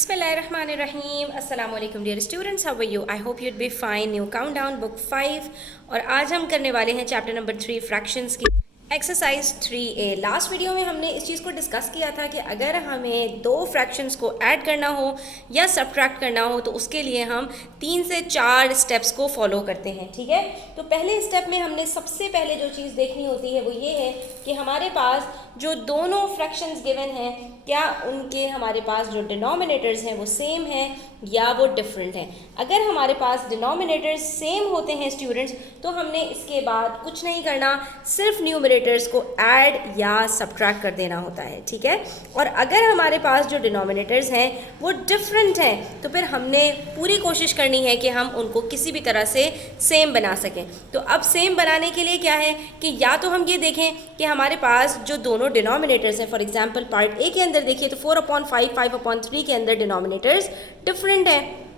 बिस्मिल्लाहिर्रहमानिर्रहीम अस्सलाम वालेकुम dear students, how are you? I hope you'd be fine. New countdown book 5 और आज हम करने वाले हैं चैप्टर नंबर 3 फ्रैक्शंस की एक्सरसाइज 3A। लास्ट वीडियो में हमने इस चीज़ को डिस्कस किया था कि अगर हमें दो फ्रैक्शंस को ऐड करना हो या सब्ट्रैक्ट करना हो तो उसके लिए हम 3 से 4 स्टेप्स को फॉलो करते हैं। ठीक है, तो पहले स्टेप में हमने सबसे पहले जो चीज़ देखनी होती है वो ये है कि हमारे पास जो दोनों फ्रैक्शंस गिवन हैं क्या उनके हमारे पास जो डिनोमिनेटर्स हैं वो सेम हैं या वो डिफरेंट हैं। अगर हमारे पास डिनोमिनेटर्स सेम होते हैं स्टूडेंट्स तो हमने इसके बाद कुछ नहीं करना, सिर्फ न्यूमरेटर्स को ऐड या सब्ट्रैक्ट कर देना होता है। ठीक है, और अगर हमारे पास जो डिनोमिनेटर्स हैं वो डिफरेंट हैं तो फिर हमने पूरी कोशिश करनी है कि हम उनको किसी भी तरह से सेम बना सकें। तो अब सेम बनाने के लिए क्या है कि या तो हम ये देखें कि हमारे पास जो दोनों डिनोमिनेटर्स हैं, फॉर एग्जांपल पार्ट ए के अंदर देखिए तो 4/5 5/3 के अंदर डिनोमिनेटर्स डिफरेंट है।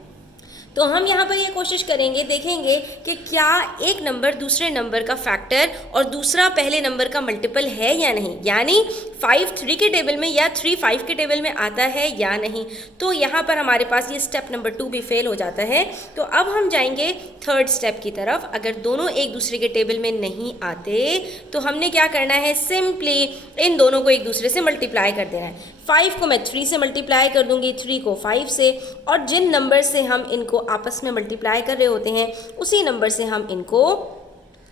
तो हम यहाँ पर ये कोशिश करेंगे, देखेंगे कि क्या एक नंबर दूसरे नंबर का फैक्टर और दूसरा पहले नंबर का मल्टीपल है या नहीं, यानी 5 3 के टेबल में या 3 5 के टेबल में आता है या नहीं। तो यहाँ पर हमारे पास ये स्टेप नंबर 2 भी फेल हो जाता है। तो अब हम जाएंगे थर्ड स्टेप की तरफ। अगर दोनों एक दूसरे के टेबल में नहीं आते तो हमने क्या करना है, सिंपली इन दोनों को एक दूसरे से मल्टीप्लाई कर देना है। 5 को मैं 3 से मल्टीप्लाई कर दूंगी, 3 को 5 से, और जिन नंबर से हम इनको आपस में मल्टीप्लाई कर रहे होते हैं उसी नंबर से हम इनको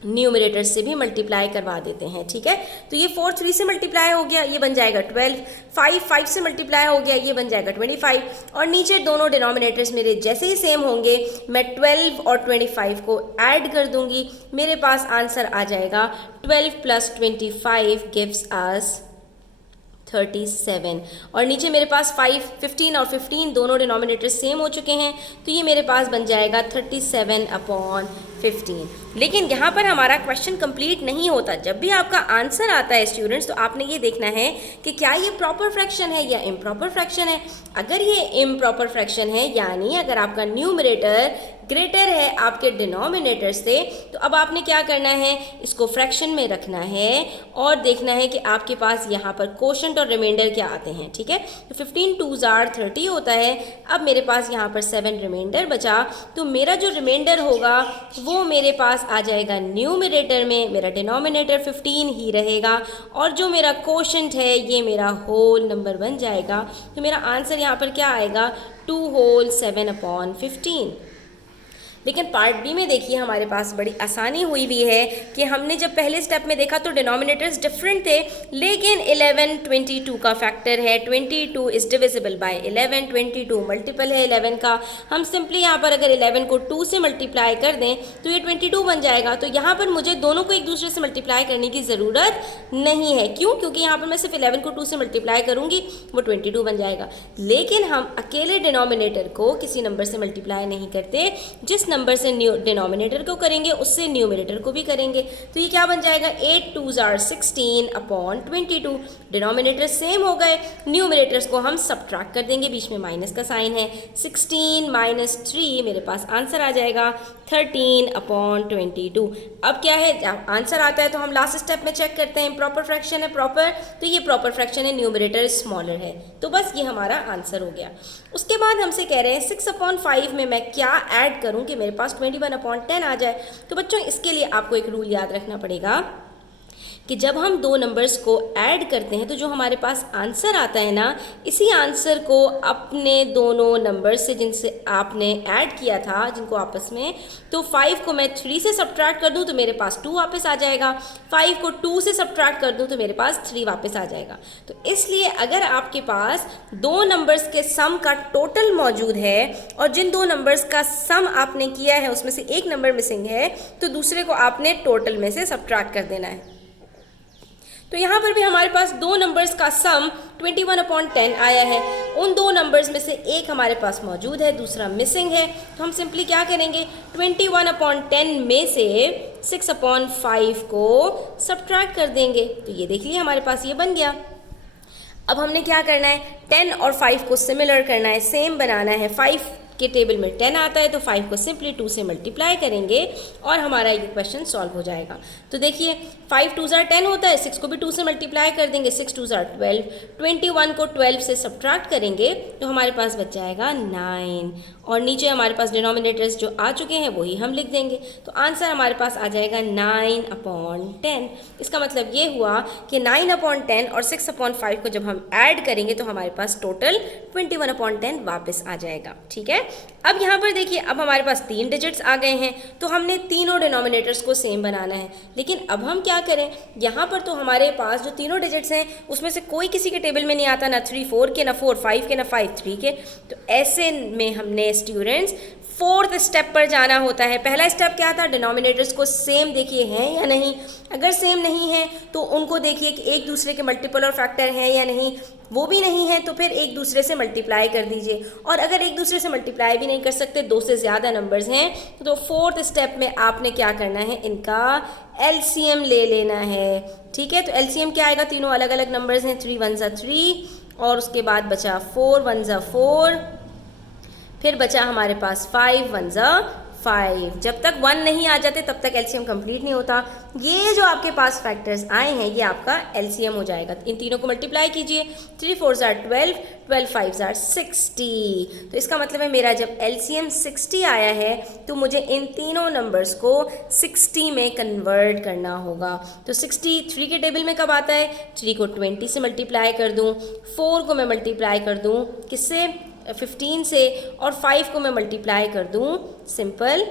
न्यूमरेटर से भी मल्टीप्लाई करवा देते हैं। ठीक है, तो ये 4 3 से मल्टीप्लाई हो गया, ये बन जाएगा 12, 5 5 से मल्टीप्लाई हो गया, ये बन जाएगा 25, और नीचे दोनों डिनोमिनेटर्स मेरे जैसे ही सेम होंगे मैं 12 और 25 को ऐड कर दूंगी, मेरे पास आंसर आ जाएगा 12 + 25 गिव्स अस 37। और नीचे मेरे पास 5 15 और 15 दोनों डिनोमिनेटर सेम हो चुके हैं तो ये मेरे पास बन जाएगा 37/15। लेकिन यहाँ पर हमारा क्वेश्चन कंप्लीट नहीं होता। जब भी आपका आंसर आता है स्टूडेंट्स तो आपने ये देखना है कि क्या ये प्रॉपर फ्रैक्शन है या इम्प्रॉपर फ्रैक्शन है। अगर ये इम्प्रॉपर फ्रैक्शन है, यानी अगर आपका न्यूमरेटर ग्रेटर है आपके डिनोमिनेटर से, तो अब आपने क्या करना है, इसको फ्रैक्शन में रखना है और देखना है कि आपके पास यहाँ पर कोशेंट और रिमाइंडर क्या आते हैं। ठीक है, तो 15 2s are 30 होता है। अब मेरे पास यहाँ पर 7 रिमाइंडर बचा, तो मेरा जो रिमाइंडर होगा वो मेरे पास आ जाएगा न्यूमरेटर में, मेरा डिनोमिनेटर 15 ही रहेगा, और जो मेरा कोशेंट है ये मेरा होल नंबर बन जाएगा। तो मेरा आंसर यहाँ पर क्या आएगा, 2 होल 7/15। लेकिन पार्ट बी में देखिए हमारे पास बड़ी आसानी हुई भी है कि हमने जब पहले स्टेप में देखा तो डिनोमिनेटर्स डिफरेंट थे, लेकिन 11 22 का फैक्टर है, 22 इज डिविजिबल बाय 11, 22 मल्टीपल है 11 का। हम सिंपली यहाँ पर अगर 11 को 2 से मल्टीप्लाई कर दें तो ये 22 बन जाएगा। तो यहाँ पर मुझे दोनों को एक दूसरे से मल्टीप्लाई करने की ज़रूरत नहीं है। क्यों? क्योंकि यहाँ पर मैं सिर्फ 11 को 2 से मल्टीप्लाई करूँगी, वो 22 बन जाएगा। लेकिन हम अकेले डिनोमिनेटर को किसी नंबर से मल्टीप्लाई नहीं करते, जिस नंबर से डिनोमिनेटर को करेंगे उससे न्यूमरेटर को भी करेंगे। तो ये क्या बन जाएगा, 8 2s are 16/22। डिनोमिनेटर सेम हो गए, न्यूमरेटर्स को हम सब्ट्रैक्ट कर देंगे, बीच में माइनस का साइन है, 16 - 3 मेरे पास आंसर आ जाएगा 13/22। अब क्या है, जब आंसर आता है तो हम लास्ट स्टेप में चेक करते हैं प्रॉपर फ्रैक्शन है प्रॉपर, तो ये प्रॉपर फ्रैक्शन है, न्यूमरेटर स्मॉलर है, तो बस ये हमारा आंसर हो गया। उसके बाद हमसे कह रहे हैं 6/5 में मैं क्या ऐड करूं कि मेरे पास 21/10 आ जाए। तो बच्चों इसके लिए आपको एक रूल याद रखना पड़ेगा कि जब हम दो नंबर्स को ऐड करते हैं तो जो हमारे पास आंसर आता है ना, इसी आंसर को अपने दोनों नंबर्स से जिनसे आपने ऐड किया था, जिनको आपस में, तो 5 को मैं 3 से सब्ट्रैक्ट कर दूं तो मेरे पास 2 वापस आ जाएगा, 5 को 2 से सब्ट्रैक्ट कर दूं तो मेरे पास 3 वापस आ जाएगा। तो इसलिए अगर आपके पास दो नंबर्स के सम का टोटल मौजूद है और जिन दो नंबर्स का सम आपने किया है उसमें से एक नंबर मिसिंग है तो दूसरे को आपने टोटल में से सब्ट्रैक्ट कर देना है। तो यहाँ पर भी हमारे पास दो नंबर्स का सम 21/10 आया है। उन दो नंबर्स में से एक हमारे पास मौजूद है, दूसरा मिसिंग है, तो हम सिंपली क्या करेंगे, 21/10 में से 6/5 को सब्ट्रैक्ट कर देंगे। तो ये देख लीजिए हमारे पास ये बन गया। अब हमने क्या करना है, 10 और 5 को सिमिलर करना है, सेम बनाना है। 5 के टेबल में 10 आता है तो 5 को सिंपली 2 से मल्टीप्लाई करेंगे और हमारा ये क्वेश्चन सॉल्व हो जाएगा। तो देखिए 5 2 ज़ार 10 होता है, 6 को भी 2 से मल्टीप्लाई कर देंगे, 6 2 ज़ार 12, 21 को 12 से सब्ट्रैक्ट करेंगे तो हमारे पास बच जाएगा 9 और नीचे हमारे पास डिनोमिनेटर्स जो आ चुके हैं वही हम लिख देंगे। तो आंसर हमारे पास आ जाएगा 9/10। इसका मतलब ये हुआ कि 9/10 और 6/5 को जब हम ऐड करेंगे तो हमारे पास टोटल 21/10 वापस आ जाएगा। ठीक है, अब यहाँ पर देखिए अब हमारे पास 3 डिजिट्स आ गए हैं तो हमने तीनों डिनोमिनेटर्स को सेम बनाना है। लेकिन अब हम क्या करें, यहाँ पर तो हमारे पास जो तीनों डिजिट्स हैं उसमें से कोई किसी के टेबल में नहीं आता, ना 3 4 के, ना 4 5 के, ना 5 3 के। तो ऐसे में हमने स्टूडेंट्स 4th स्टेप पर जाना होता है। पहला स्टेप क्या था, डिनोमिनेटर्स को सेम देखिए हैं या नहीं। अगर सेम नहीं है तो उनको देखिए कि एक दूसरे के मल्टीपल और फैक्टर हैं या नहीं, वो भी नहीं है तो फिर एक दूसरे से मल्टीप्लाई कर दीजिए। और अगर एक दूसरे से मल्टीप्लाई भी नहीं कर सकते, 2 से ज़्यादा नंबर्स हैं, तो 4th स्टेप में आपने क्या करना है, इनका LCM ले लेना है। ठीक है, तो LCM क्या आएगा, तीनों अलग अलग नंबर्स हैं, 3 1 3 और उसके बाद बचा 4 1 4, फिर बचा हमारे पास 5 1 5। जब तक 1 नहीं आ जाते तब तक LCM कंप्लीट नहीं होता। ये जो आपके पास फैक्टर्स आए हैं ये आपका LCM हो जाएगा। इन तीनों को मल्टीप्लाई कीजिए, 3 4 ज़ार 12, 12 5 ज़ार 60। तो इसका मतलब है मेरा जब LCM 60 आया है तो मुझे इन तीनों नंबर्स को 60 में कन्वर्ट करना होगा। तो 60 3 के टेबल में कब आता है, 3 को 20 से मल्टीप्लाई कर दूँ, 4 को मैं मल्टीप्लाई कर दूँ किससे, 15 से, और 5 को मैं मल्टीप्लाई कर दूं सिंपल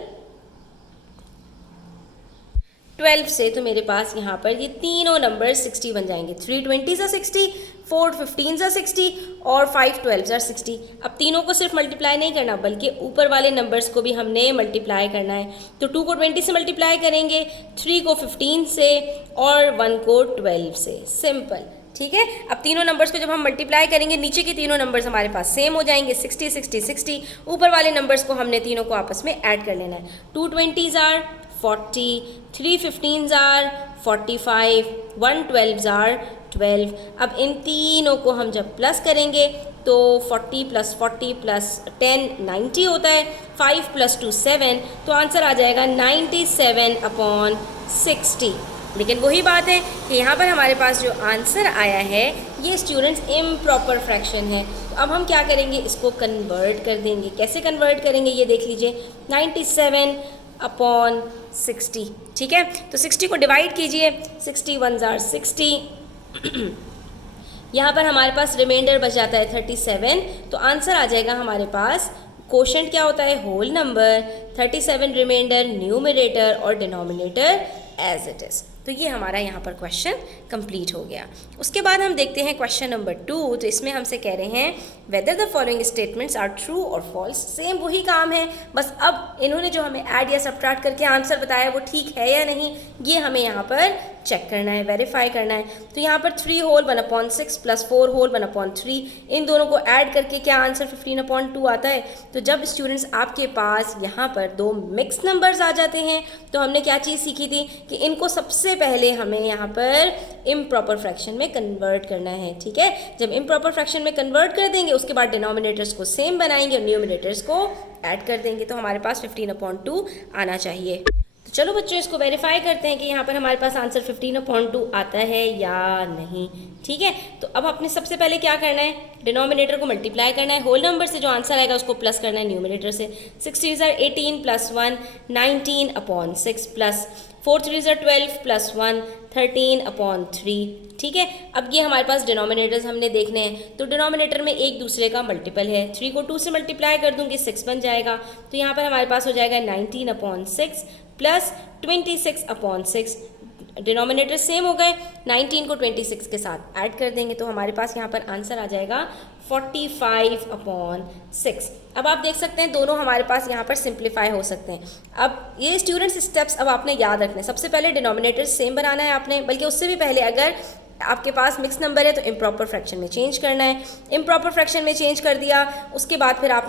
12 से, तो मेरे पास यहाँ पर ये तीनों नंबर 60 बन जाएंगे। 3 20 ज़ा 60, 4 15 ज़ा 60 और 5 12 ज़ा 60। अब तीनों को सिर्फ मल्टीप्लाई नहीं करना बल्कि ऊपर वाले नंबर्स को भी हमने मल्टीप्लाई करना है। तो 2 को 20 से मल्टीप्लाई करेंगे, 3 को 15 से और 1 को 12 से, सिंपल। ठीक है, अब तीनों नंबर्स को जब हम मल्टीप्लाई करेंगे नीचे के तीनों नंबर्स हमारे पास सेम हो जाएंगे, 60 60 60। ऊपर वाले नंबर्स को हमने तीनों को आपस में ऐड कर लेना है। 2 20 ज़ार 40, 3 15 ज़ार 45, 1 12 ज़ार 12। अब इन तीनों को हम जब प्लस करेंगे तो 40 + 40 + 10 90 होता है, 5 + 2 7, तो आंसर आ जाएगा 97/60। लेकिन वही बात है कि यहाँ पर हमारे पास जो आंसर आया है ये स्टूडेंट्स इम्प्रॉपर फ्रैक्शन है। तो अब हम क्या करेंगे, इसको कन्वर्ट कर देंगे। कैसे कन्वर्ट करेंगे ये देख लीजिए, 97/60। ठीक है, तो 60 को डिवाइड कीजिए, 60 1 ज़ार 60। यहाँ पर हमारे पास रिमाइंडर बच जाता है 37। तो आंसर आ जाएगा हमारे पास, कोशेंट क्या होता है, होल नंबर, 37 रिमाइंडर, न्यूमरेटर और डिनोमिनेटर एज इट इज़। तो ये हमारा यहाँ पर क्वेश्चन कंप्लीट हो गया। उसके बाद हम देखते हैं क्वेश्चन नंबर 2। तो इसमें हमसे कह रहे हैं whether the following statements are true और फॉल्स। सेम वही काम है, बस अब इन्होंने जो हमें ऐड या सब्ट्रैक्ट करके आंसर बताया वो ठीक है या नहीं, ये हमें यहाँ पर चेक करना है, वेरीफाई करना है। तो यहाँ पर 3 होल 1/6 + 4 होल 1/3, इन दोनों को ऐड करके क्या आंसर 15/2 आता है। तो जब स्टूडेंट्स आपके पास यहाँ पर 2 मिक्स नंबर्स आ जाते हैं तो हमने क्या चीज़ सीखी थी कि इनको सबसे पहले हमें यहाँ पर इम्प्रॉपर फ्रैक्शन में कन्वर्ट करना है। ठीक है, जब इम्प्रॉपर फ्रैक्शन में कन्वर्ट कर देंगे उसके बाद डिनोमिनेटर्स को सेम बनाएंगे और न्यूमरेटर्स को ऐड कर देंगे, तो हमारे पास 15/2 आना चाहिए। तो चलो बच्चों इसको वेरीफाई करते हैं कि यहाँ पर हमारे पास आंसर 15/2 आता है या नहीं। ठीक है, तो अब आपने सबसे पहले क्या करना है, डिनोमिनेटर को मल्टीप्लाई करना है, होल नंबर से जो आंसर आएगा उसको प्लस करना है न्यूमरेटर से। 6 = 18 + 1 19/6 प्लस 4 3 = 12 + 1 13/3। ठीक है, अब ये हमारे पास डिनोमिनेटर्स हमने देखने हैं। तो डिनोमिनेटर में एक दूसरे का मल्टीपल है, 3 को 2 से मल्टीप्लाई कर दूंगी 6 बन जाएगा। तो यहाँ पर हमारे पास हो जाएगा 19/6 प्लस 26/6। डिनोमिनेटर सेम हो गए, 19 को 26 के साथ ऐड कर देंगे तो हमारे पास यहाँ पर आंसर आ जाएगा 45/6। अब आप देख सकते हैं दोनों हमारे पास यहाँ पर सिंप्लीफाई हो सकते हैं। अब ये स्टूडेंट्स स्टेप्स अब आपने याद रखने, सबसे पहले डिनोमिनेटर सेम बनाना है आपने, बल्कि उससे भी पहले अगर आपके पास मिक्स नंबर है तो इम्प्रॉपर फ्रैक्शन में चेंज करना है। इम्प्रॉपर फ्रैक्शन में चेंज कर दिया, उसके बाद फिर आपने